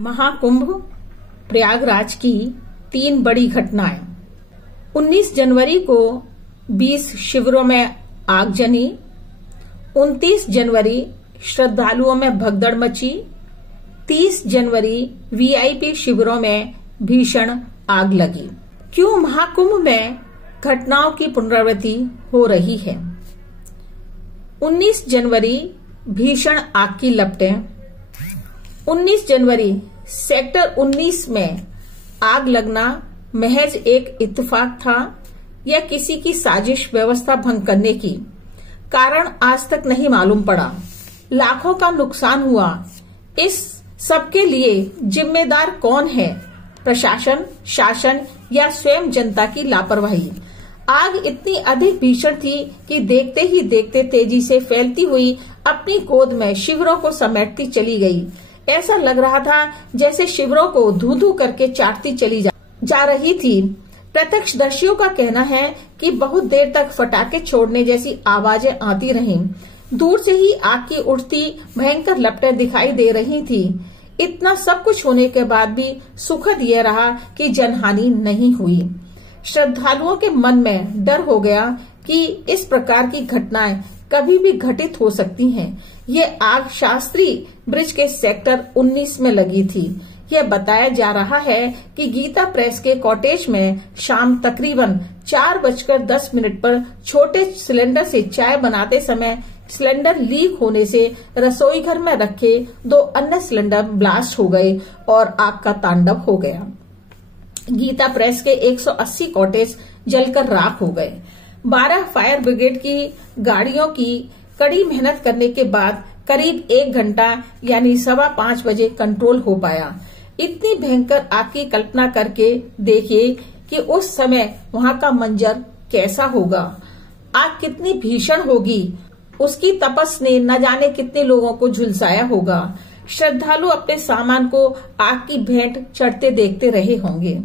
महाकुंभ प्रयागराज की 3 बड़ी घटनाएं। 19 जनवरी को 20 शिविरों में आगजनी। 29 जनवरी श्रद्धालुओं में भगदड़ मची। 30 जनवरी वीआईपी शिविरों में भीषण आग लगी। क्यों महाकुंभ में घटनाओं की पुनरावृत्ति हो रही है? 19 जनवरी भीषण आग की लपटें। 19 जनवरी सेक्टर 19 में आग लगना महज एक इत्तेफाक था या किसी की साजिश व्यवस्था भंग करने की? कारण आज तक नहीं मालूम पड़ा। लाखों का नुकसान हुआ। इस सबके लिए जिम्मेदार कौन है? प्रशासन, शासन या स्वयं जनता की लापरवाही? आग इतनी अधिक भीषण थी कि देखते ही देखते तेजी से फैलती हुई अपनी गोद में शिविरों को समेटती चली गई। ऐसा लग रहा था जैसे शिविरों को धू-धू करके चाटती चली जा रही थी। प्रत्यक्षदर्शियों का कहना है कि बहुत देर तक फटाके छोड़ने जैसी आवाजें आती रहीं। दूर से ही आग की उठती भयंकर लपटें दिखाई दे रही थी। इतना सब कुछ होने के बाद भी सुखद यह रहा कि जनहानि नहीं हुई। श्रद्धालुओं के मन में डर हो गया कि इस प्रकार की घटनाएं कभी भी घटित हो सकती हैं। ये आग शास्त्री ब्रिज के सेक्टर 19 में लगी थी। यह बताया जा रहा है कि गीता प्रेस के कॉटेज में शाम तकरीबन 4:10 पर छोटे सिलेंडर से चाय बनाते समय सिलेंडर लीक होने से रसोई घर में रखे 2 अन्य सिलेंडर ब्लास्ट हो गए और आग का तांडव हो गया। गीता प्रेस के 180 कॉटेज जलकर राख हो गए। 12 फायर ब्रिगेड की गाड़ियों की कड़ी मेहनत करने के बाद करीब 1 घंटा यानी 5:15 बजे कंट्रोल हो पाया। इतनी भयंकर आग की कल्पना करके देखिए कि उस समय वहां का मंजर कैसा होगा। आग कितनी भीषण होगी। उसकी तपस ने न जाने कितने लोगों को झुलसाया होगा। श्रद्धालु अपने सामान को आग की भेंट चढ़ते देखते रहे होंगे।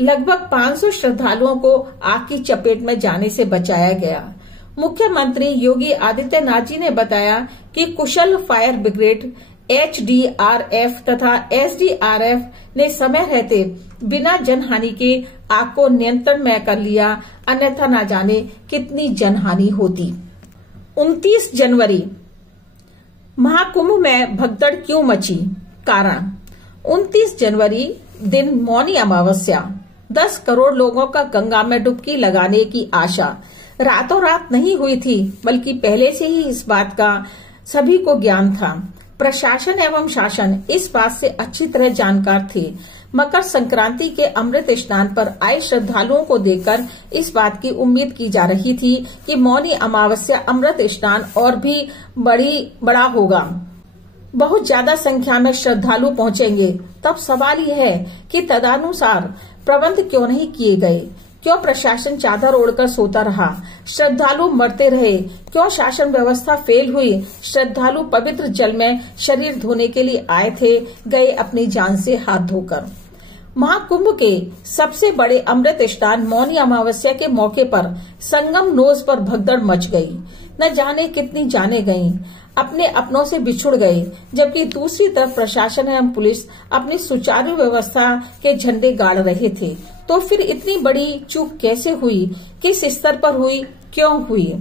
लगभग 500 श्रद्धालुओं को आग की चपेट में जाने से बचाया गया। मुख्यमंत्री योगी आदित्यनाथ जी ने बताया कि कुशल फायर ब्रिगेड, HDRF तथा SDRF ने समय रहते बिना जनहानि के आग को नियंत्रण में कर लिया, अन्यथा न जाने कितनी जनहानि होती। 29 जनवरी महाकुंभ में भगदड़ क्यों मची? कारण 29 जनवरी दिन मौनी अमावस्या। 10 करोड़ लोगों का गंगा में डुबकी लगाने की आशा रातों रात नहीं हुई थी, बल्कि पहले से ही इस बात का सभी को ज्ञान था। प्रशासन एवं शासन इस बात से अच्छी तरह जानकार थे। मकर संक्रांति के अमृत स्नान पर आए श्रद्धालुओं को देखकर इस बात की उम्मीद की जा रही थी कि मौनी अमावस्या अमृत स्नान और भी बड़ा होगा। बहुत ज्यादा संख्या में श्रद्धालु पहुंचेंगे। तब सवाल यह है कि तदनुसार प्रबंध क्यों नहीं किए गए? क्यों प्रशासन चादर ओढ़कर सोता रहा? श्रद्धालु मरते रहे। क्यों शासन व्यवस्था फेल हुई? श्रद्धालु पवित्र जल में शरीर धोने के लिए आए थे, गए अपनी जान से हाथ धोकर। महाकुंभ के सबसे बड़े अमृत स्नान मौनी अमावस्या के मौके पर संगम नोज पर भगदड़ मच गई। न जाने कितनी जाने गईं, अपने अपनों से बिछुड़ गए, जबकि दूसरी तरफ प्रशासन एवं पुलिस अपनी सुचारू व्यवस्था के झंडे गाड़ रहे थे। तो फिर इतनी बड़ी चूक कैसे हुई? किस स्तर पर हुई? क्यों हुई?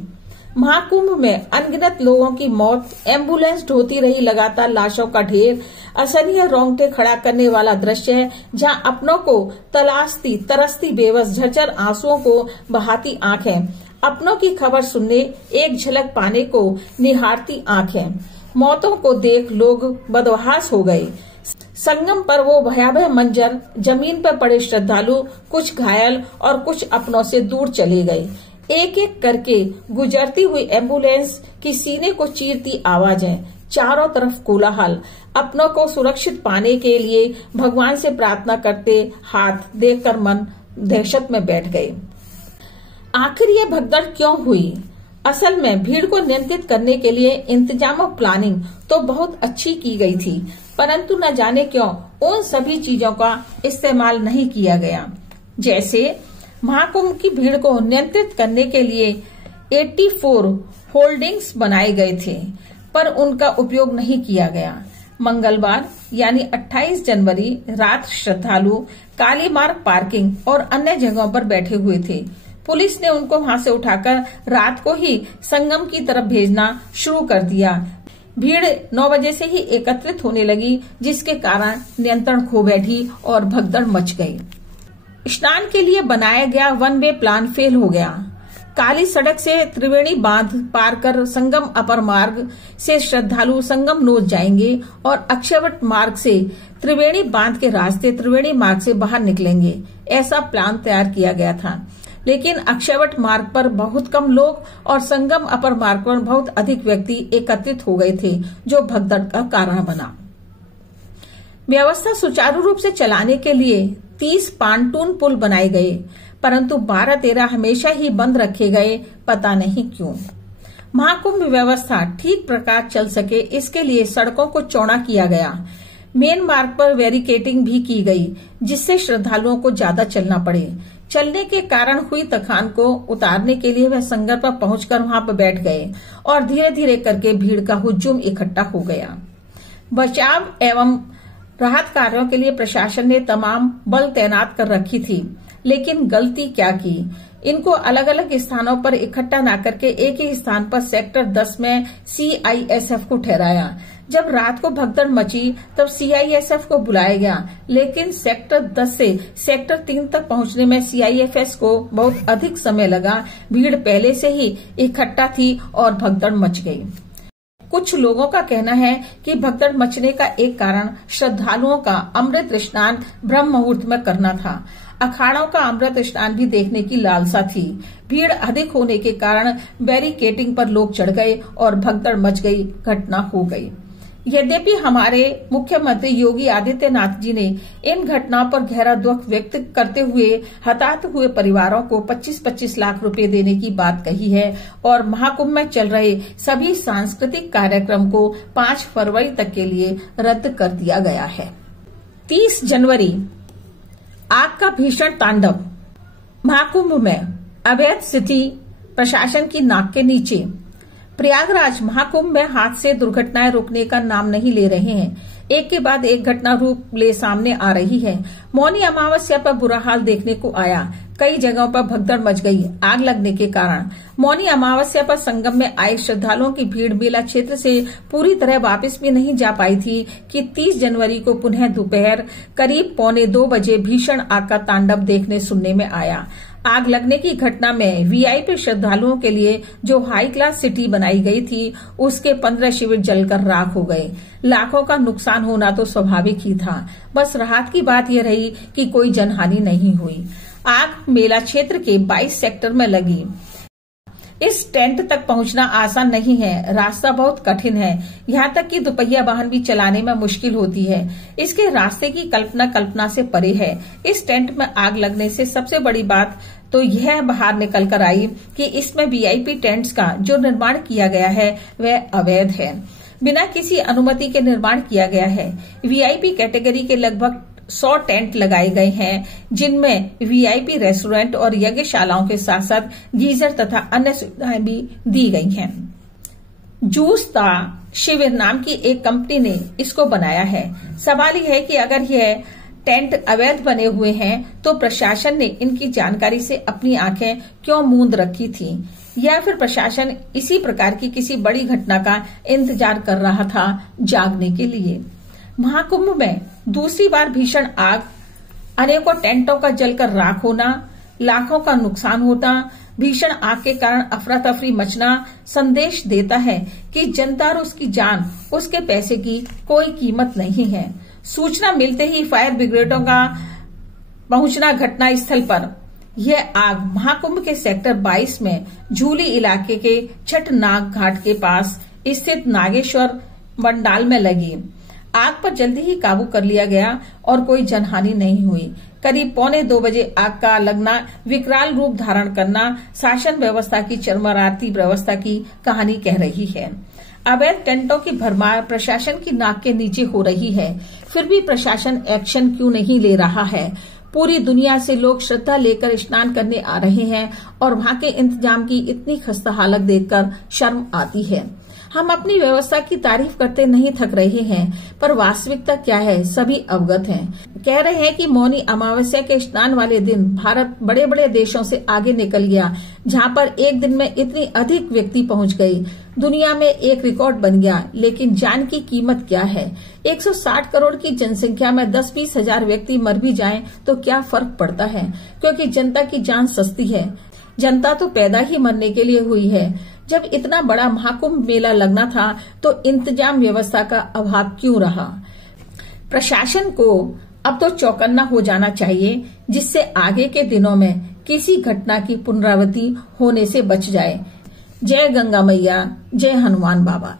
महाकुंभ में अनगिनत लोगों की मौत, एम्बुलेंस ढोती रही लगातार लाशों का ढेर, असहनीय रोंगटे खड़ा करने वाला दृश्य है, जहां अपनों को तलाशती तरसती बेबस झरझर आंसुओं को बहाती आंखें, अपनों की खबर सुनने, एक झलक पाने को निहारती आंखें। मौतों को देख लोग बदहवास हो गए। संगम पर वो भयावह मंजर, जमीन पर पड़े श्रद्धालु कुछ घायल और कुछ अपनों से दूर चले गए। एक एक करके गुजरती हुई एम्बुलेंस की सीने को चीरती आवाजें, चारों तरफ कोलाहल। अपनों को सुरक्षित पाने के लिए भगवान से प्रार्थना करते हाथ देखकर मन दहशत में बैठ गए। आखिर ये भगदड़ क्यों हुई? असल में भीड़ को नियंत्रित करने के लिए इंतजाम और प्लानिंग तो बहुत अच्छी की गई थी, परंतु न जाने क्यों उन सभी चीजों का इस्तेमाल नहीं किया गया। जैसे महाकुंभ की भीड़ को नियंत्रित करने के लिए 84 होल्डिंग्स बनाए गए थे, पर उनका उपयोग नहीं किया गया। मंगलवार यानी 28 जनवरी रात श्रद्धालु काली मार्ग, पार्किंग और अन्य जगहों पर बैठे हुए थे। पुलिस ने उनको वहां से उठाकर रात को ही संगम की तरफ भेजना शुरू कर दिया। भीड़ 9 बजे से ही एकत्रित होने लगी, जिसके कारण नियंत्रण खो बैठी और भगदड़ मच गई। स्नान के लिए बनाया गया वन वे प्लान फेल हो गया। काली सड़क से त्रिवेणी बांध पार कर संगम अपर मार्ग से श्रद्धालु संगम नोच जाएंगे और अक्षयवट मार्ग से त्रिवेणी बांध के रास्ते त्रिवेणी मार्ग से बाहर निकलेंगे। ऐसा प्लान तैयार किया गया था, लेकिन अक्षयवट मार्ग पर बहुत कम लोग और संगम अपर मार्ग पर बहुत अधिक व्यक्ति एकत्रित हो गए थे, जो भगदड़ का कारण बना। व्यवस्था सुचारू रूप से चलाने के लिए 30 पांटून पुल बनाए गए, परंतु 12-13 हमेशा ही बंद रखे गए, पता नहीं क्यों। महाकुंभ व्यवस्था ठीक प्रकार चल सके, इसके लिए सड़कों को चौड़ा किया गया। मेन मार्ग पर बैरिकेडिंग भी की गई, जिससे श्रद्धालुओं को ज्यादा चलना पड़े। चलने के कारण हुई थकान को उतारने के लिए वह संगम पर पहुंचकर वहां पर बैठ गए और धीरे धीरे करके भीड़ का हुजूम इकट्ठा हो गया। बचाव एवं राहत कार्यों के लिए प्रशासन ने तमाम बल तैनात कर रखी थी, लेकिन गलती क्या की, इनको अलग अलग स्थानों पर इकट्ठा न करके एक ही स्थान पर सेक्टर 10 में CISF को ठहराया। जब रात को भगदड़ मची तब CISF को बुलाया गया, लेकिन सेक्टर 10 से सेक्टर 3 तक पहुंचने में CISF को बहुत अधिक समय लगा। भीड़ पहले से ही इकट्ठा थी और भगदड़ मच गई। कुछ लोगों का कहना है कि भगदड़ मचने का एक कारण श्रद्धालुओं का अमृत स्नान ब्रह्म मुहूर्त में करना था। अखाड़ों का अमृत स्नान भी देखने की लालसा थी। भीड़ अधिक होने के कारण बैरिकेडिंग पर लोग चढ़ गए और भगदड़ मच गई, घटना हो गई। यद्यपि हमारे मुख्यमंत्री योगी आदित्यनाथ जी ने इन घटनाओं पर गहरा दुख व्यक्त करते हुए हताहत हुए परिवारों को 25-25 लाख रुपए देने की बात कही है और महाकुंभ में चल रहे सभी सांस्कृतिक कार्यक्रम को 5 फरवरी तक के लिए रद्द कर दिया गया है। 30 जनवरी आग का भीषण तांडव। महाकुंभ में अवैध स्थिति प्रशासन की नाक के नीचे। प्रयागराज महाकुंभ में हादसे दुर्घटनाएं रुकने का नाम नहीं ले रहे हैं। एक के बाद एक घटना रूप ले सामने आ रही है। मौनी अमावस्या पर बुरा हाल देखने को आया। कई जगहों पर भगदड़ मच गई आग लगने के कारण। मौनी अमावस्या पर संगम में आए श्रद्धालुओं की भीड़ मेला क्षेत्र से पूरी तरह वापस भी नहीं जा पाई थी कि 30 जनवरी को पुनः दोपहर करीब 1:45 बजे भीषण आग का तांडव देखने सुनने में आया। आग लगने की घटना में VIP श्रद्धालुओं के लिए जो हाई क्लास सिटी बनाई गई थी, उसके 15 शिविर जलकर राख हो गए। लाखों का नुकसान होना तो स्वाभाविक ही था। बस राहत की बात यह रही कि कोई जनहानि नहीं हुई। आग मेला क्षेत्र के 22 सेक्टर में लगी। इस टेंट तक पहुंचना आसान नहीं है, रास्ता बहुत कठिन है। यहाँ तक कि दुपहिया वाहन भी चलाने में मुश्किल होती है। इसके रास्ते की कल्पना से परे है। इस टेंट में आग लगने से सबसे बड़ी बात तो यह बाहर निकल कर आई कि इसमें VIP टेंट्स का जो निर्माण किया गया है वह अवैध है, बिना किसी अनुमति के निर्माण किया गया है। VIP कैटेगरी के लगभग 100 टेंट लगाए गए हैं, जिनमें VIP रेस्टोरेंट और यज्ञशालाओं के साथ साथ गीजर तथा अन्य सुविधाएं भी दी गई हैं। जूसता शिविर नाम की एक कंपनी ने इसको बनाया है। सवाल यह है कि अगर यह टेंट अवैध बने हुए हैं तो प्रशासन ने इनकी जानकारी से अपनी आंखें क्यों मूंद रखी थी, या फिर प्रशासन इसी प्रकार की किसी बड़ी घटना का इंतजार कर रहा था जागने के लिए। महाकुंभ में दूसरी बार भीषण आग, अनेकों टेंटों का जलकर राख होना, लाखों का नुकसान होता, भीषण आग के कारण अफरा तफरी मचना संदेश देता है कि जनता और उसकी जान, उसके पैसे की कोई कीमत नहीं है। सूचना मिलते ही फायर ब्रिगेडों का पहुंचना घटना स्थल पर। यह आग महाकुंभ के सेक्टर 22 में झूली इलाके के छठनाग घाट के पास स्थित नागेश्वर मंडाल में लगी। आग पर जल्दी ही काबू कर लिया गया और कोई जनहानि नहीं हुई। करीब 1:45 बजे आग का लगना, विकराल रूप धारण करना शासन व्यवस्था की चरमराती व्यवस्था की कहानी कह रही है। अवैध टेंटों की भरमार प्रशासन की नाक के नीचे हो रही है, फिर भी प्रशासन एक्शन क्यों नहीं ले रहा है। पूरी दुनिया से लोग श्रद्धा लेकर स्नान करने आ रहे हैं और वहां के इंतजाम की इतनी खस्ता हालत देखकर शर्म आती है। हम अपनी व्यवस्था की तारीफ करते नहीं थक रहे हैं, पर वास्तविकता क्या है सभी अवगत हैं। कह रहे हैं कि मौनी अमावस्या के स्नान वाले दिन भारत बड़े बड़े देशों से आगे निकल गया, जहां पर एक दिन में इतनी अधिक व्यक्ति पहुंच गई। दुनिया में एक रिकॉर्ड बन गया। लेकिन जान की कीमत क्या है? 160 करोड़ की जनसंख्या में 10-20 हजार व्यक्ति मर भी जाएं तो क्या फर्क पड़ता है, क्योंकि जनता की जान सस्ती है। जनता तो पैदा ही मरने के लिए हुई है। जब इतना बड़ा महाकुंभ मेला लगना था तो इंतजाम व्यवस्था का अभाव क्यों रहा? प्रशासन को अब तो चौकन्ना हो जाना चाहिए, जिससे आगे के दिनों में किसी घटना की पुनरावृत्ति होने से बच जाए। जय गंगा मैया, जय हनुमान बाबा।